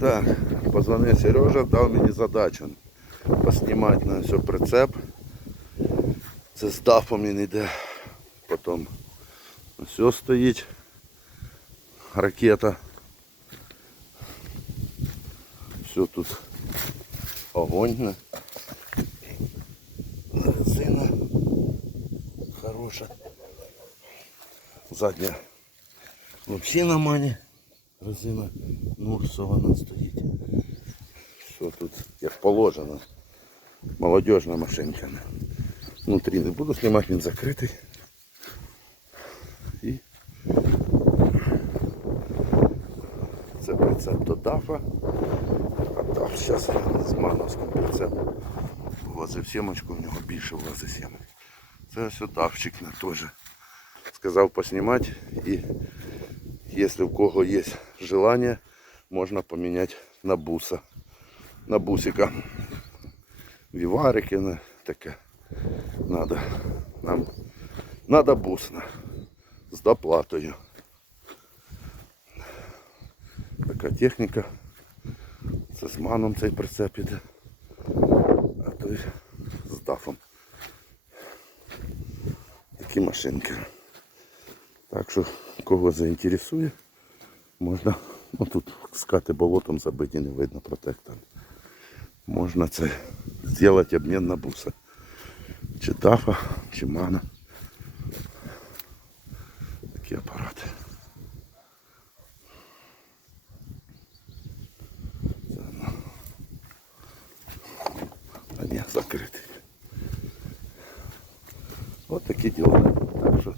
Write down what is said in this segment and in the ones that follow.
Так, позвонив Сережа, дав мені задачу поснімати на все прицеп. Це з дафом він йде. Потім все стоїть. Ракета. Все тут огонь. Резина хороша. Задня взагалі на мані. Резина нурсована стоїть. Все тут як положено. Молодежна машинка. Внутрі не буду знімати, він закритий. І це прицеп до дафа. А даф зараз з мановським прицепом. Возив сімочку, в нього більше влазить сімок. Це ось дафчик на теж. Сказав поснімати і якщо в кого є желание, можна поміняти на буса. На бусика. Віварики на таке. Надо. Нам надо бус на, з доплатою. Така техніка. Це з маном цей прицеп. А той з дафом. Такі машинки. Так що кого заінтересує, можна, ну тут скати болотом забиті, не видно протектор. Можна це зробити обмін на буса. Чи дафа, чи мана. Такі апарати. А закритий. От такі діла. Так що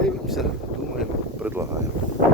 дивимося, думаємо, предлагаємо.